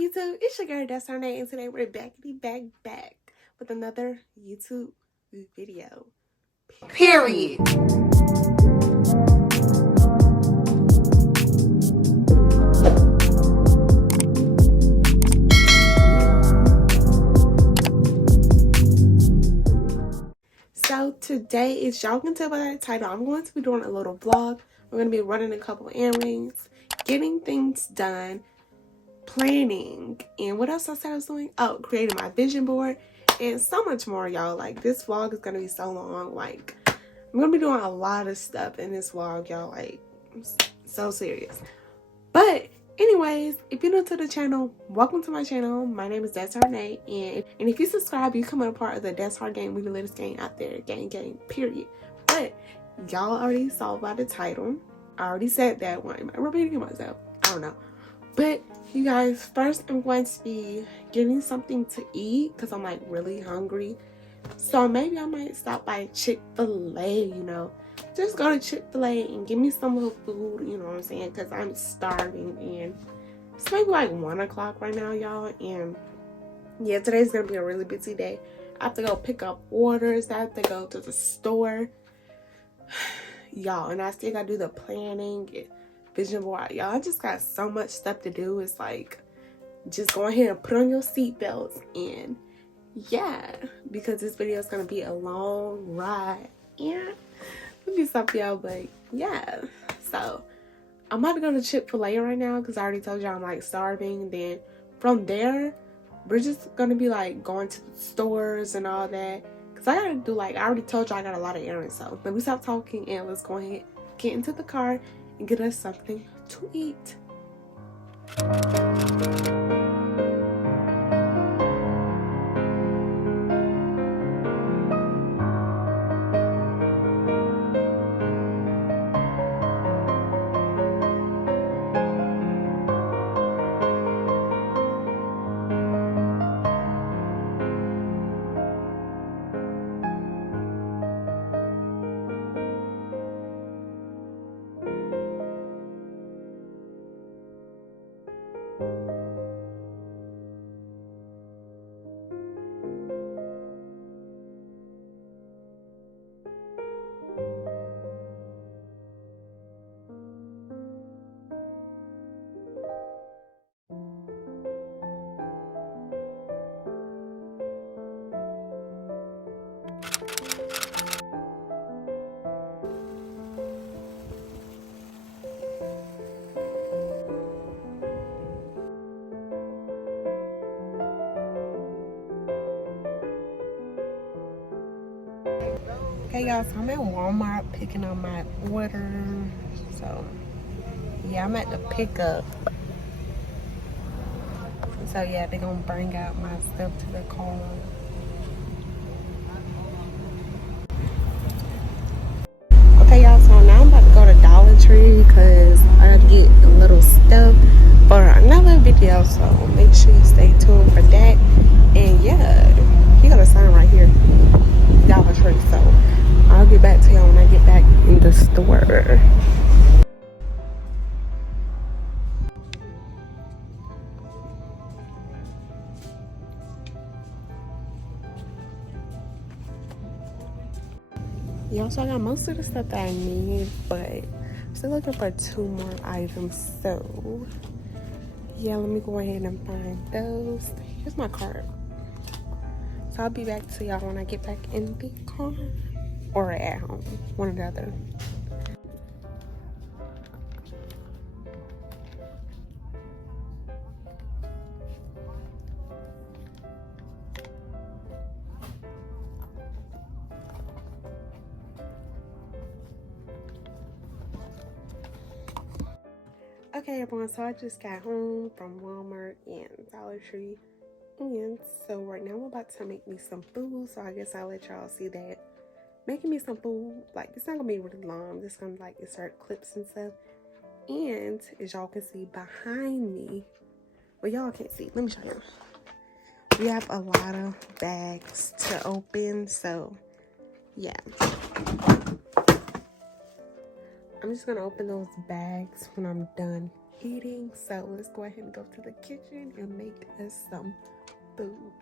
YouTube? It's your girl, that's her name, and today we're back with another YouTube video. Period. So today, as y'all can tell by that title, I'm going to be doing a little vlog. We're going to be running a couple errands, getting things done, planning, and what else I said I was doing? Oh, creating my vision board and so much more, y'all. Like, this vlog is gonna be so long. Like, I'm gonna be doing a lot of stuff in this vlog, y'all. Like, I'm so serious. But anyways, if you're new to the channel, welcome to my channel. My name is That's Her Name, and if you subscribe, you become a part of the That's Her Game. We the latest game out there, gang, period. But y'all already saw by the title. I already said that one. I'm repeating myself. I don't know. But you guys, first I'm going to be getting something to eat because I'm like really hungry. So maybe I might stop by Chick-fil-A, you know. Just go to Chick-fil-A and give me some little food, you know what I'm saying? Because I'm starving and it's maybe like 1 o'clock right now, y'all. And yeah, today's going to be a really busy day. I have to go pick up orders. I have to go to the store. Y'all, and I still got to do the planning and vision board. Y'all, I just got so much stuff to do. It's like, just go ahead and put on your seatbelts and yeah, because this video is gonna be a long ride. Yeah, let me stop y'all, but yeah. So I'm about to go to Chick-fil-A right now because I already told y'all I'm like starving. Then from there, we're just gonna be like going to the stores and all that. Cause I gotta do, like, I already told y'all I got a lot of errands. So let me stop talking and let's go ahead, get into the car and get us something to eat. Okay, y'all, so I'm at Walmart picking up my order. So, yeah, I'm at the pickup. So, yeah, they're gonna bring out my stuff to the car. Okay, y'all, so now I'm about to go to Dollar Tree because I gotta get a little stuff for another video. So, make sure you stay tuned for that. And, yeah, you got a sign right here, Dollar Tree. So, I'll get back to y'all when I get back in the store. Yeah, so I got most of the stuff that I need, but I'm still looking for 2 more items. So, yeah, let me go ahead and find those. Here's my card. So I'll be back to y'all when I get back in the car or at home, one or the other. Okay, everyone, so I just got home from Walmart and Dollar Tree. And so right now I'm about to make me some food. So I guess I'll let y'all see that. Making me some food. Like, it's not going to be really long. I'm just going to, like, insert clips and stuff. And as y'all can see behind me, well, y'all can't see. Let me show you. We have a lot of bags to open. So, yeah. I'm just going to open those bags when I'm done eating. So let's go ahead and go to the kitchen and make us some food.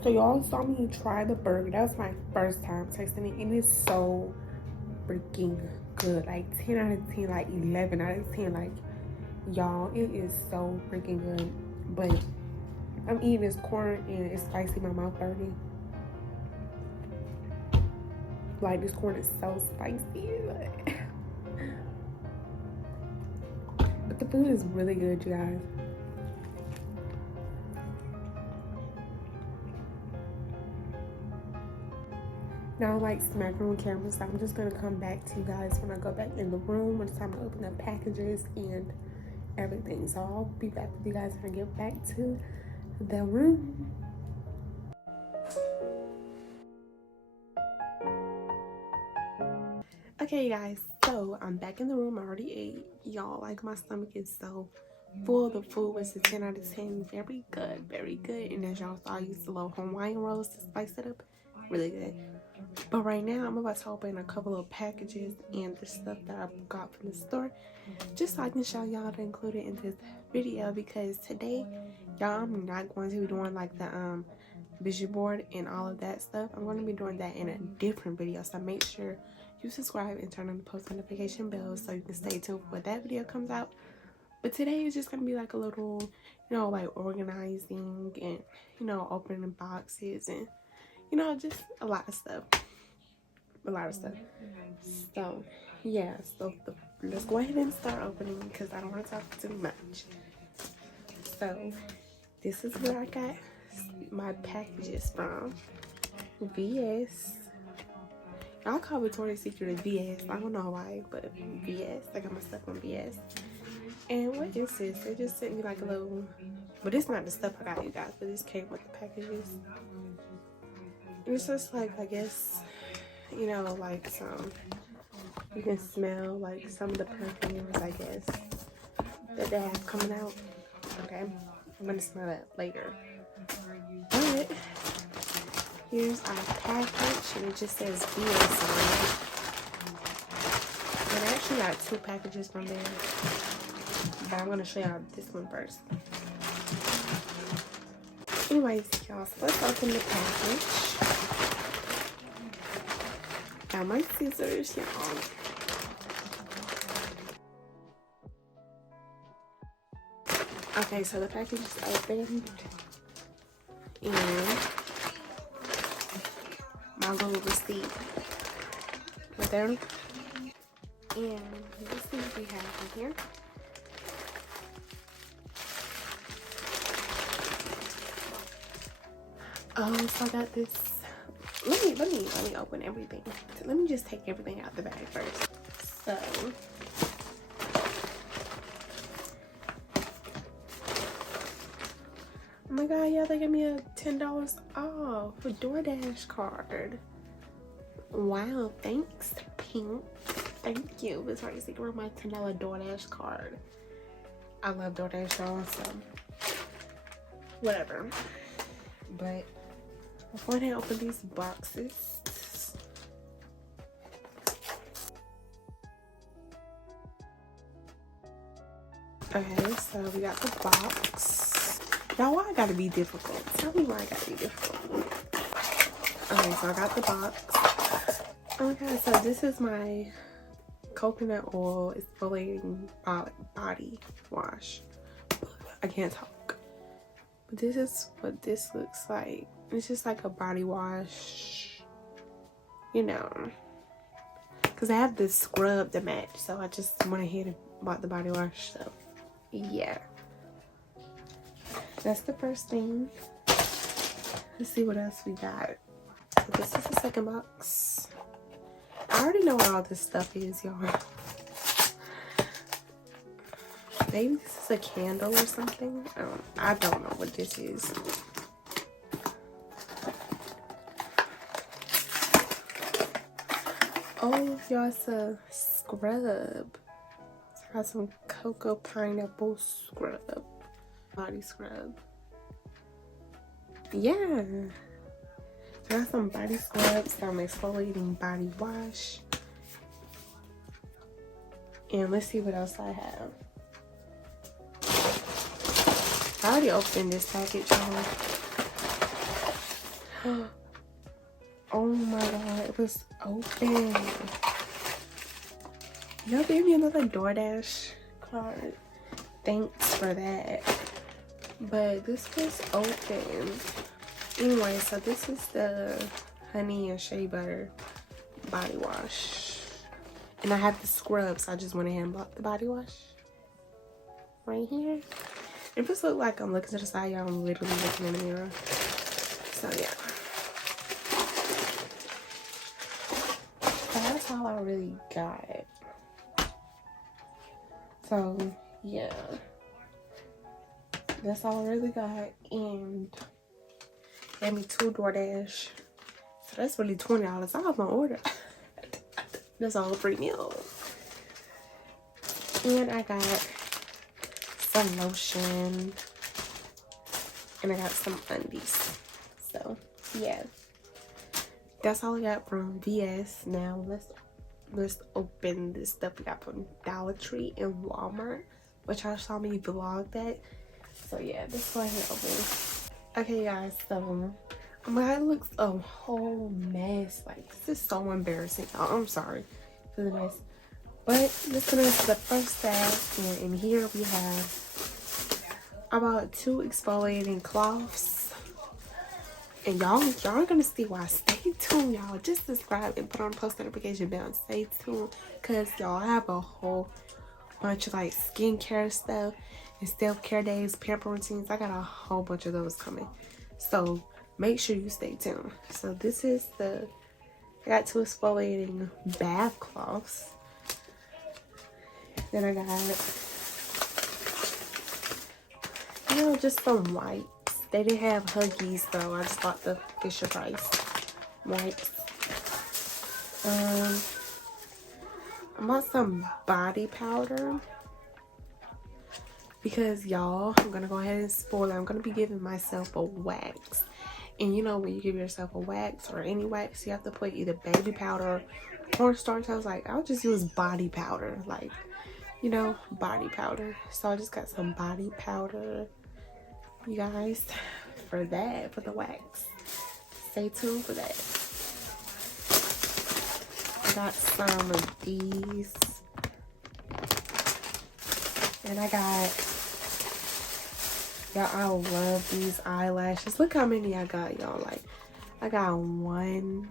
So y'all saw me try the burger. That was my first time tasting it. It is so freaking good. Like 10 out of 10, like 11 out of 10. Like, y'all, it is so freaking good. But I'm eating this corn and it's spicy. My mouth dirty. Like, this corn is so spicy. But the food is really good, you guys. Now I'm like smacking on camera, so I'm just gonna come back to you guys when I go back in the room when it's time to open up packages and everything. So I'll be back with you guys when I get back to the room. Okay, you guys, so I'm back in the room. I already ate. Y'all, like, my stomach is so full. The food was a 10 out of 10. Very good, very good. And as y'all saw, I used the little Hawaiian rolls to spice it up. Really good. But right now, I'm about to open a couple of packages and the stuff that I got from the store, just so I can show y'all to include it in this video, because today, y'all, I'm not going to be doing like the vision board and all of that stuff. I'm going to be doing that in a different video, so make sure you subscribe and turn on the post notification bell so you can stay tuned when that video comes out. But today is just going to be like a little, you know, like organizing and, you know, opening boxes and, you know, just a lot of stuff. So yeah, so let's go ahead and start opening because I don't want to talk too much. So this is where I got my packages from. VS. Y'all call Victoria's Secret a VS. I don't know why, but VS. I got my stuff on VS. And what is this? They just sent me like a little, but it's not the stuff I got, you guys, but this came with the packages. And it's just like, I guess, you know, like some, you can smell like some of the perfumes, I guess, that they have coming out. Okay, I'm gonna smell that later. But here's our package, and it just says VS on it. And I actually got 2 packages from there, but I'm gonna show y'all this one first. Anyways, y'all, so let's open the package. Got my scissors, y'all. Okay, so the package is opened, and my little receipt right there. And let's see what we have in here. Oh, so I got this. Let me open everything. So let me just take everything out the bag first. So oh my god, yeah, they gave me a $10 off a DoorDash card. Wow, thanks, Pink. Thank you. It's hard to see where my $10 DoorDash card. I love DoorDash, y'all, so whatever. But before I open these boxes, okay, so we got the box. Y'all, why I gotta be difficult? Tell me why I gotta be difficult. Okay, so I got the box. Okay, so this is my coconut oil exfoliating body wash. I can't talk. But this is what this looks like. It's just like a body wash, you know. Because I have this scrub to match, so I just went ahead and bought the body wash. So, yeah. That's the first thing. Let's see what else we got. So this is the second box. I already know what all this stuff is, y'all. Maybe this is a candle or something. I don't know what this is. Oh, y'all, it's a scrub. It's got some cocoa pineapple scrub. Body scrub. Yeah. I got some body scrubs, some exfoliating body wash. And let's see what else I have. I already opened this package, y'all. Oh my god, it was open. Y'all gave me another DoorDash card. Thanks for that. But this was open. Anyway, so this is the honey and shea butter body wash. And I have the scrub, so I just went ahead and bought the body wash. Right here. It just looks like I'm looking to the side, y'all. I'm literally looking in the mirror. So yeah. So that's all I really got. So yeah. That's all I really got. And gave me 2 DoorDash. So that's really $20 off my order. That's all a free meal. And I got some lotion. And I got some undies. So yeah. That's all I got from VS. Now let's open this stuff we got from Dollar Tree and Walmart, which y'all saw me vlog that. So yeah, let's go ahead and open it. Okay guys, so my looks a whole mess. Like, this is so embarrassing, y'all. I'm sorry for the mess. But this is the first bag, and in here we have about 2 exfoliating cloths. And y'all are gonna see why. Stay tuned, y'all. Just subscribe and put on post notification bell. Stay tuned, cause y'all have a whole bunch of like skincare stuff and self-care days, pamper routines. I got a whole bunch of those coming, so make sure you stay tuned. So this is I got 2 exfoliating bath cloths. Then I got, just some wipes. They didn't have Huggies though. I just bought the Fisher Price wipes. I bought some body powder because y'all, I'm gonna go ahead and spoil it. I'm gonna be giving myself a wax. And you know, when you give yourself a wax or any wax, you have to put either baby powder or cornstarch. I was like, I'll just use body powder, like, body powder. So I just got some body powder, you guys, for the wax. Stay tuned for that. I got some of these. And I got, y'all, I love these eyelashes. Look how many I got, y'all. Like, I got 1,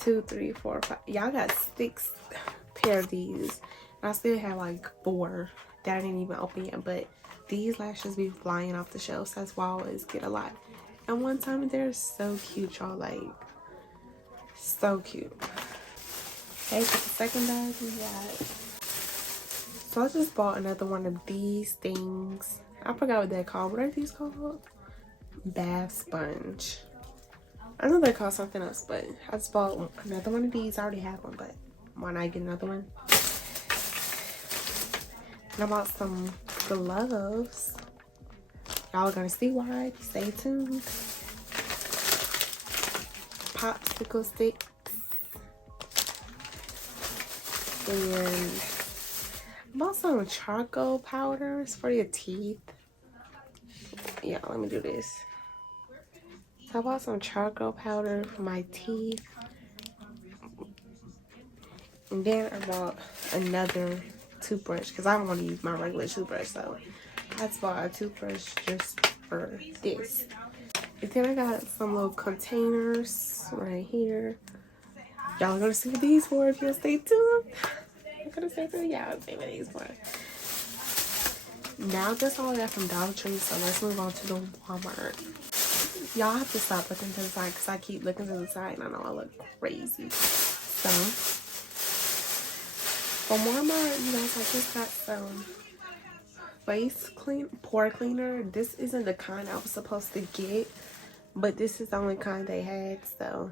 2, 3, 4, 5. Y'all got 6 pair of these. And I still have like 4 that I didn't even open yet. But these lashes be flying off the shelves. That's why I always get a lot. And one time, and they're so cute, y'all. Like, so cute. Okay, for the second bag we got. So I just bought another one of these things. I forgot what they're called. What are these called? Bath sponge. I know they're called something else, but I just bought another one of these. I already have one, but why not get another one? And I bought some gloves. Y'all are gonna see why. Stay tuned. Popsicle sticks. And I bought some charcoal powders for your teeth. Yeah, let me do this. So I bought some charcoal powder for my teeth. And then I bought another toothbrush because I don't want to use my regular toothbrush. So I just bought a toothbrush just for this. And then I got some little containers right here. Y'all are gonna see what these for if you'll stay tuned. I'm gonna say for y'all see what these for. Now that's all I got from Dollar Tree, so let's move on to the Walmart. Y'all have to stop looking to the side because I keep looking to the side and I know I look crazy. So from Walmart, you guys, I just got some pore cleaner. This isn't the kind I was supposed to get, but this is the only kind they had, so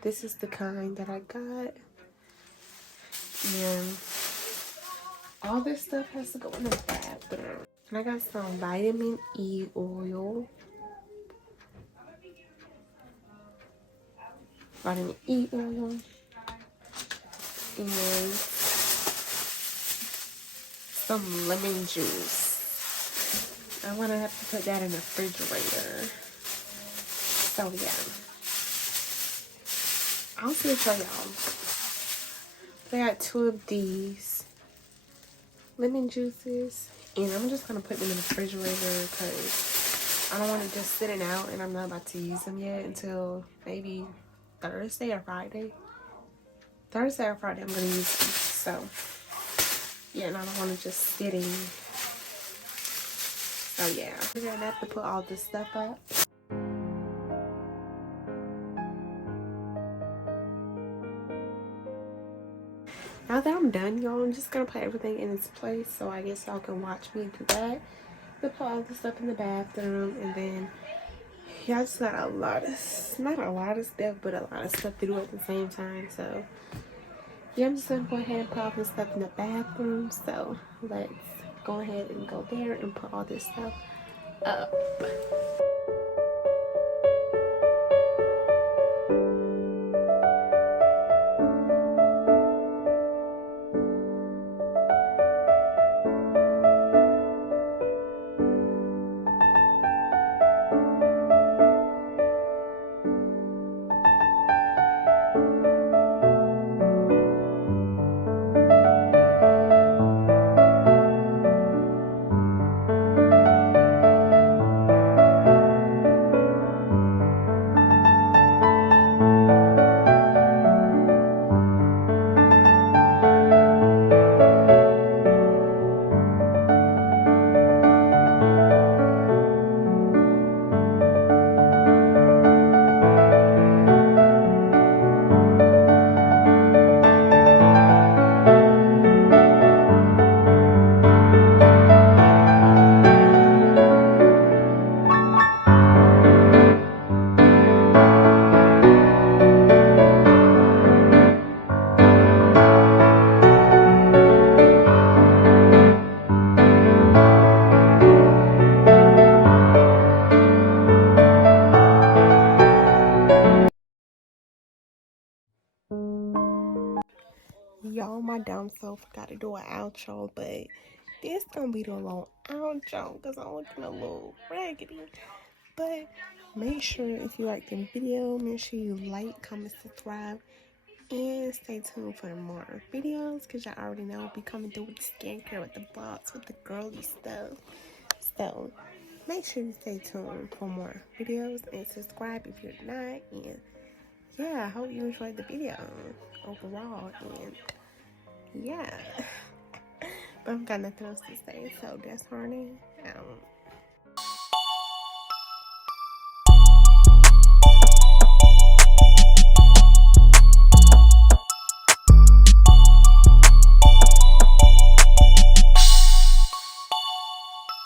this is the kind that I got. And all this stuff has to go in the bathroom. And I got some vitamin E oil. Vitamin E oil. And some lemon juice. I'm gonna have to put that in the refrigerator. So yeah. I'll see show y'all. I got 2 of these lemon juices, and I'm just gonna put them in the refrigerator because I don't want it just sitting out and I'm not about to use them yet until maybe Thursday or Friday. Thursday or Friday I'm gonna use them. So yeah, and I don't want to just sitting. So yeah, we're gonna have to put all this stuff up. Now that I'm done, y'all, I'm just gonna put everything in its place, so I guess y'all can watch me do that. To put all the stuff in the bathroom, and then y'all just got a lot of, not a lot of stuff, but a lot of stuff to do at the same time. So yeah, I'm just gonna go ahead and put all this stuff in the bathroom. So let's go ahead and go there and put all this stuff up. Y'all, my dumb self forgot to do an outro, but this gonna be the long outro because I'm looking a little raggedy. But make sure if you like the video, make sure you like, comment, subscribe, and stay tuned for more videos because y'all already know I'll be coming through with the skincare, with the vlogs, with the girly stuff. So make sure you stay tuned for more videos and subscribe if you're not. And yeah, I hope you enjoyed the video overall. And yeah, but I've got nothing else to say, so that's Harney.